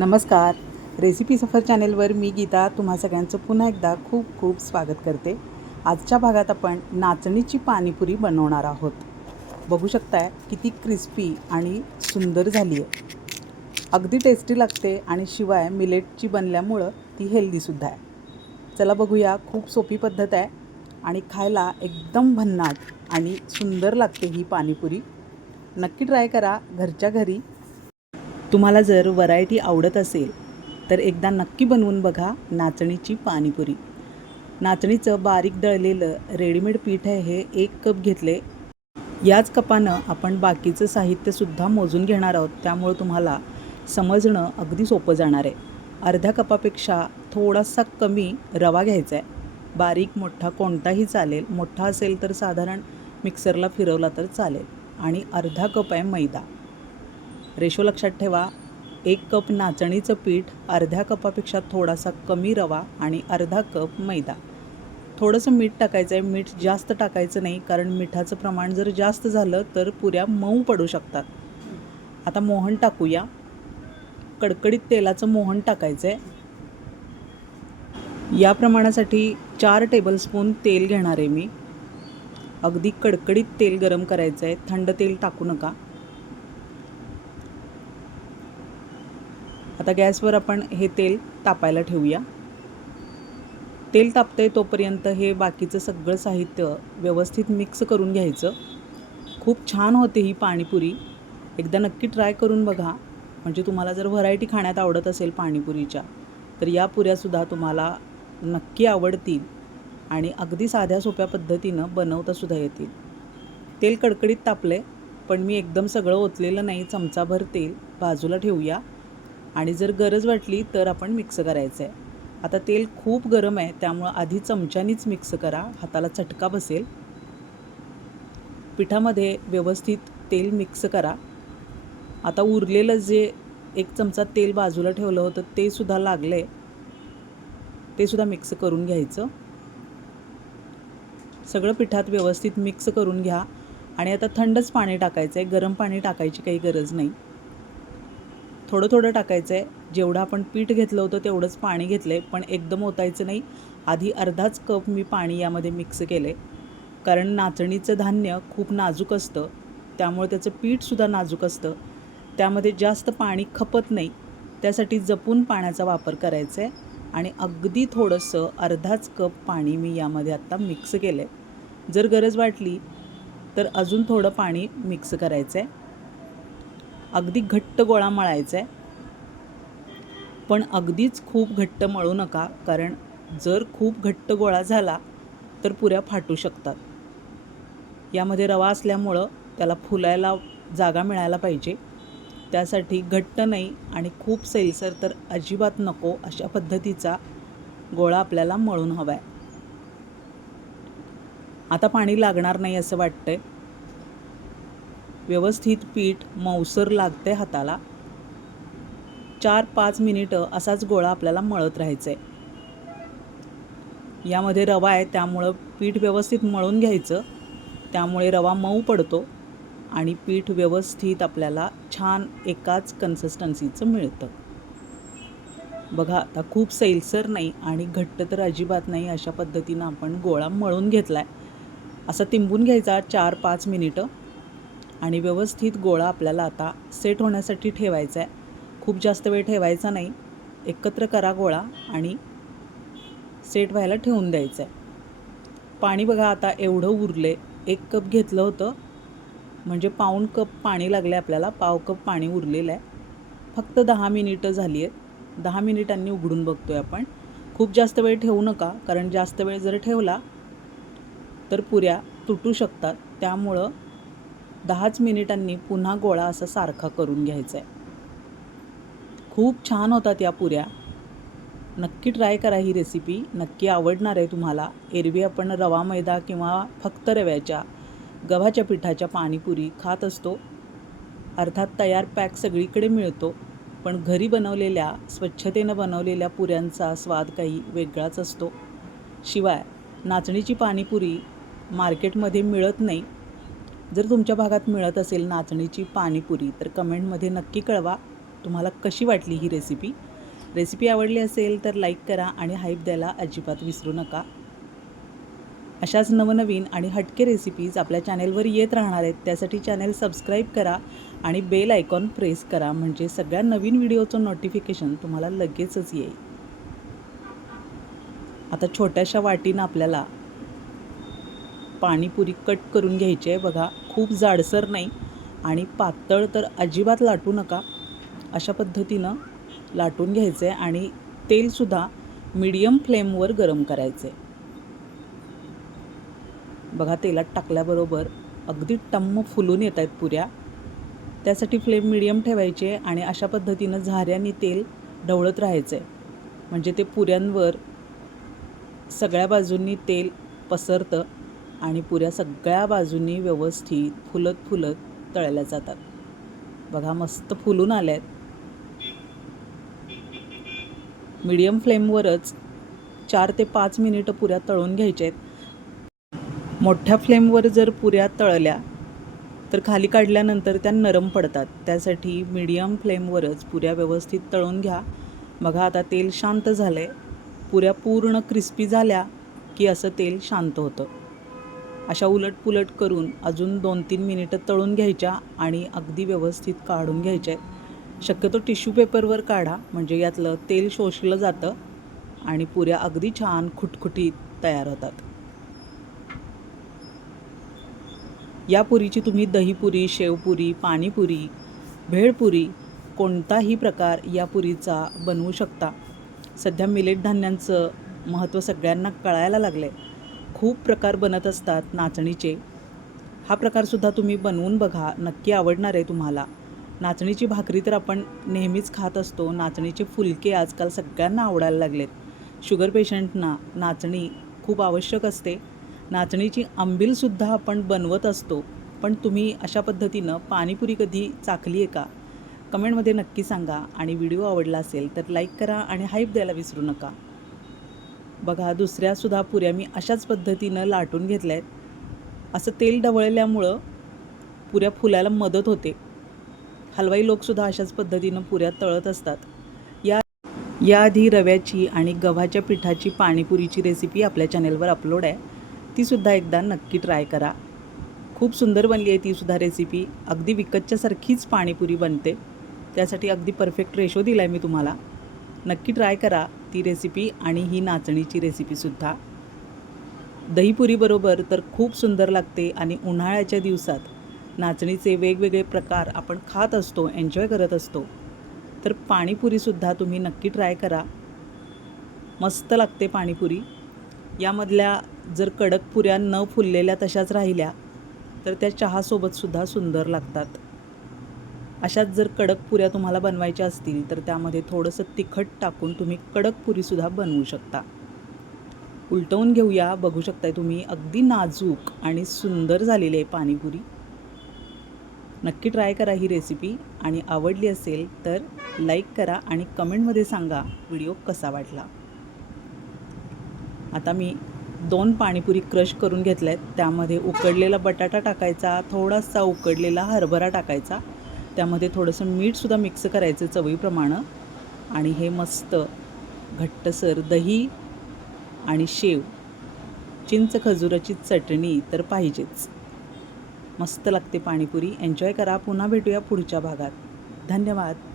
नमस्कार. रेसिपी सफर चॅनेलवर मी गीता तुम्हा सगळ्यांचं पुन्हा एकदा खूप खूप स्वागत करते. आजच्या भागात आपण नाचणीची पाणीपुरी बनवणार आहोत. बघू शकताय किती क्रिस्पी आणि सुंदर झाली आहे. अगदी टेस्टी लागते आणि शिवाय मिलेटची बनल्यामुळं ती हेल्दीसुद्धा आहे. चला बघूया. खूप सोपी पद्धत आहे आणि खायला एकदम भन्नाट आणि सुंदर लागते ही पाणीपुरी. नक्की ट्राय करा घरच्या घरी. तुम्हाला जर व्हरायटी आवडत असेल तर एकदा नक्की बनवून बघा नाचणीची पाणीपुरी. नाचणीचं बारीक दळलेलं रेडीमेड पीठ आहे हे 1 कप घेतले. याच कपानं आपण बाकीचं साहित्यसुद्धा मोजून घेणार आहोत, त्यामुळे तुम्हाला समजणं अगदी सोपं जाणार आहे. अर्ध्या कपापेक्षा थोडासा कमी रवा घ्यायचा आहे. बारीक मोठा कोणताही चालेल. मोठा असेल तर साधारण मिक्सरला फिरवला तर चालेल. आणि अर्धा कप आहे मैदा. रेशो लक्षात ठेवा. 1 कप नाचणीचं पीठ, अर्ध्या कपापेक्षा थोडासा कमी रवा आणि अर्धा कप मैदा. थोडंसं मीठ टाकायचं आहे. मीठ जास्त टाकायचं नाही, कारण मिठाचं प्रमाण जर जास्त झालं तर पुऱ्या मऊ पडू शकतात. आता मोहन टाकूया. कडकडीत तेलाचं मोहन टाकायचं आहे. या प्रमाणासाठी 4 टेबलस्पून तेल घेणार आहे मी. अगदी कडकडीत तेल गरम करायचं आहे. थंड तेल टाकू नका. आता गॅसवर आपण हे तेल तापायला ठेवूया. तेल तापतंय तोपर्यंत हे बाकीचं सगळं साहित्य व्यवस्थित मिक्स करून घ्यायचं. खूप छान होते ही पाणीपुरी. एकदा नक्की ट्राय करून बघा. म्हणजे तुम्हाला जर व्हरायटी खाण्यात आवडत असेल पाणीपुरीच्या तर या पुऱ्यासुद्धा तुम्हाला नक्की आवडतील आणि अगदी साध्या सोप्या पद्धतीनं बनवतासुद्धा येतील. तेल कडकडीत तापले, पण मी एकदम सगळं ओतलेलं नाही. चमचाभर तेल बाजूला ठेवूया आणि जर गरज वाटली तर आपण मिक्स करायचं आहे. आता तेल खूप गरम आहे, त्यामुळं आधी चमच्यानीच मिक्स करा, हाताला चटका बसेल. पिठामध्ये व्यवस्थित तेल मिक्स करा. आता उरलेलं जे 1 चमचा तेल बाजूला ठेवलं होतं ते सुद्धा लागले, ते सुद्धा मिक्स करून घ्यायचं. सगळं पिठात व्यवस्थित मिक्स करून घ्या. आणि आता थंडच पाणी टाकायचं आहे. गरम पाणी टाकायची काही गरज नाही. थोडं थोडं टाकायचं आहे. जेवढं आपण पीठ घेतलं होतं तेवढंच पाणी घेतलं आहे, पण एकदम ओतायचं नाही. आधी अर्धाच कप मी पाणी यामध्ये मिक्स केले, कारण नाचणीचं धान्य खूप नाजूक असतं, त्यामुळे त्याचं पीठसुद्धा नाजूक असतं. त्यामध्ये जास्त पाणी खपत नाही. त्यासाठी जपून पाण्याचा वापर करायचा आहे. आणि अगदी थोडंसं अर्धाच कप पाणी मी यामध्ये आत्ता मिक्स केलं आहे. जर गरज वाटली तर अजून थोडं पाणी मिक्स करायचं आहे. अगदी घट्ट गोळा मळायचा आहे, पण अगदीच खूप घट्ट मळू नका, कारण जर खूप घट्ट गोळा झाला तर पुऱ्या फाटू शकतात. यामध्ये रवा असल्यामुळं त्याला फुलायला जागा मिळायला पाहिजे. त्यासाठी घट्ट नाही आणि खूप सैलसर तर अजिबात नको, अशा पद्धतीचा गोळा आपल्याला मळून हवा आहे. आता पाणी लागणार नाही असं वाटतंय. व्यवस्थित पीठ मऊसर लागते हाताला. 4-5 मिनिटं असाच गोळा आपल्याला मळत राहायचं आहे. यामध्ये रवा आहे, त्यामुळं पीठ व्यवस्थित मळून घ्यायचं. त्यामुळे रवा मऊ पडतो आणि पीठ व्यवस्थित आपल्याला छान एकाच कन्सिस्टन्सीचं मिळतं. बघा, आता खूप सैलसर नाही आणि घट्ट तर अजिबात नाही, अशा पद्धतीनं आपण गोळा मळून घेतला आहे. असा तिंबून घ्यायचा 4-5 मिनिटं आणि व्यवस्थित गोळा आपल्याला आता सेट होण्यासाठी ठेवायचा आहे. खूप जास्त वेळ ठेवायचा नाही. एकत्र करा गोळा आणि सेट व्हायला ठेवून द्यायचं आहे. पाणी बघा आता एवढं उरले. 1 कप घेतलं होतं, म्हणजे पाऊण कप पाणी लागले आपल्याला. पाव कप पाणी उरलेलं आहे. फक्त 10 मिनिटं झाली आहेत. 10 मिनिटांनी उघडून बघतोय आपण. खूप जास्त वेळ ठेवू नका, कारण जास्त वेळ जर ठेवला तर पुऱ्या तुटू शकतात. त्यामुळं 10च मिनिटांनी पुन्हा गोळा असा सारखा करून घ्यायचा आहे. खूप छान होतात या पुऱ्या. नक्की ट्राय करा ही रेसिपी. नक्की आवडणार आहे तुम्हाला. एरवी आपण रवा मैदा किंवा फक्त रव्याच्या, गव्हाच्या पिठाच्या पाणीपुरी खात असतो. अर्थात तयार पॅक सगळीकडे मिळतो, पण घरी बनवलेल्या, स्वच्छतेनं बनवलेल्या पुऱ्यांचा स्वाद काही वेगळाच असतो. शिवाय नाचणीची पाणीपुरी मार्केटमध्ये मिळत नाही. जर तुमच्या भागात मिळत असेल नाचणीची पाणीपुरी तर कमेंटमध्ये नक्की कळवा. तुम्हाला कशी वाटली ही रेसिपी. रेसिपी आवडली असेल तर लाईक करा आणि हाईप द्यायला अजिबात विसरू नका. अशाच नवनवीन आणि हटके रेसिपीज आपल्या चॅनेलवर येत राहणार आहेत. त्यासाठी चॅनेल सबस्क्राईब करा आणि बेल आयकॉन प्रेस करा, म्हणजे सगळ्या नवीन व्हिडिओचं नोटिफिकेशन तुम्हाला लगेचच येईल. आता छोट्याशा वाटीनं आपल्याला पाणीपुरी कट करून घ्यायची आहे. बघा, खूप जाडसर नाही आणि पातळ तर अजिबात लाटू नका. अशा पद्धतीनं लाटून घ्यायचं आहे आणि तेलसुद्धा मीडियम फ्लेमवर गरम करायचं आहे. बघा, तेलात टाकल्याबरोबर अगदी टम्म फुलून येत आहेत पुऱ्या. त्यासाठी फ्लेम मीडियम ठेवायची आहे आणि अशा पद्धतीनं झाऱ्याने तेल ढवळत राहायचं आहे, म्हणजे ते पुऱ्यांवर सगळ्या बाजूंनी तेल पसरतं आणि पुऱ्या सगळ्या बाजूंनी व्यवस्थित फुलत फुलत तळल्या जातात. बघा, मस्त फुलून आल्या आहेत. मीडियम फ्लेमवरच 4 ते 5 मिनिटं पुऱ्या तळून घ्यायच्या आहेत. मोठ्या फ्लेमवर जर पुऱ्या तळल्या तर खाली काढल्यानंतर त्या नरम पडतात. त्यासाठी मीडियम फ्लेमवरच पुऱ्या व्यवस्थित तळून घ्या. बघा, आता तेल शांत झालं आहे. पुऱ्या पूर्ण क्रिस्पी झाल्या की असं तेल शांत होतं. अशा उलटपुलट करून अजून 2-3 मिनिटं तळून घ्यायच्या आणि अगदी व्यवस्थित काढून घ्यायच्या आहेत. शक्यतो टिश्यू पेपरवर काढा, म्हणजे यातलं तेल शोषलं जातं आणि पुऱ्या अगदी छान खुटखुटीत तयार होतात. या पुरीची तुम्ही दहीपुरी, शेवपुरी, पाणीपुरी, भेळपुरी कोणताही प्रकार या पुरीचा बनवू शकता. सध्या मिलेट धान्यांचं महत्त्व सगळ्यांना कळायला लागलं आहे. खूप प्रकार बनत असतात नाचणीचे. हा प्रकारसुद्धा तुम्ही बनवून बघा, नक्की आवडणार आहे तुम्हाला. नाचणीची भाकरी तर आपण नेहमीच खात असतो. नाचणीचे फुलके आजकाल सगळ्यांना आवडायला लागलेत. शुगर पेशंटना नाचणी खूप आवश्यक असते. नाचणीची आंबीलसुद्धा आपण बनवत असतो. पण तुम्ही अशा पद्धतीनं पाणीपुरी कधी चाखली आहे का? कमेंटमध्ये नक्की सांगा आणि व्हिडिओ आवडला असेल तर लाईक करा आणि हाईप द्यायला विसरू नका. बघा, दुसऱ्यासुद्धा पुऱ्या मी अशाच पद्धतीनं लाटून घेतल्या आहेत. असं तेल ढवळल्यामुळं पुऱ्या फुलायला मदत होते. हलवाई लोकसुद्धा अशाच पद्धतीनं पुऱ्या तळत असतात. याआधी रव्याची आणि गव्हाच्या पिठाची पाणीपुरीची रेसिपी आपल्या चॅनेलवर अपलोड आहे. तीसुद्धा एकदा नक्की ट्राय करा. खूप सुंदर बनली आहे तीसुद्धा रेसिपी. अगदी विकतच्यासारखीच पाणीपुरी बनते. त्यासाठी अगदी परफेक्ट रेशो दिला आहे मी तुम्हाला. नक्की ट्राय करा ती रेसिपी आणि ही नाचणीची रेसिपीसुद्धा. दहीपुरीबरोबर तर खूप सुंदर लागते आणि उन्हाळ्याच्या दिवसात नाचणीचे वेगवेगळे प्रकार आपण खात असतो, एन्जॉय करत असतो. तर पाणीपुरीसुद्धा तुम्ही नक्की ट्राय करा. मस्त लागते पाणीपुरी. यामधल्या जर कडक पुऱ्या न फुललेल्या तशाच राहिल्या तर त्या चहासोबतसुद्धा सुंदर लागतात. अशाच जर कडक पुऱ्या तुम्हाला बनवायच्या असतील तर त्यामध्ये थोडंसं तिखट टाकून तुम्ही कडक पुरीसुद्धा बनवू शकता. उलटवून घेऊया. बघू शकताय तुम्ही, अगदी नाजूक आणि सुंदर झालेली आहे पाणीपुरी. नक्की ट्राय करा ही रेसिपी आणि आवडली असेल तर लाईक करा आणि कमेंटमध्ये सांगा व्हिडिओ कसा वाटला. आता मी 2 पाणीपुरी क्रश करून घेतल्या आहेत. त्यामध्ये उकडलेला बटाटा टाकायचा, थोडासा उकडलेला हरभरा टाकायचा, त्यामध्ये थोडंसं मीठसुद्धा मिक्स करायचं चवीप्रमाणे आणि हे मस्त घट्टसर दही आणि शेव, चिंच खजुराची चटणी तर पाहिजेच. मस्त लागते पाणीपुरी. एन्जॉय करा. पुन्हा भेटूया पुढच्या भागात. धन्यवाद.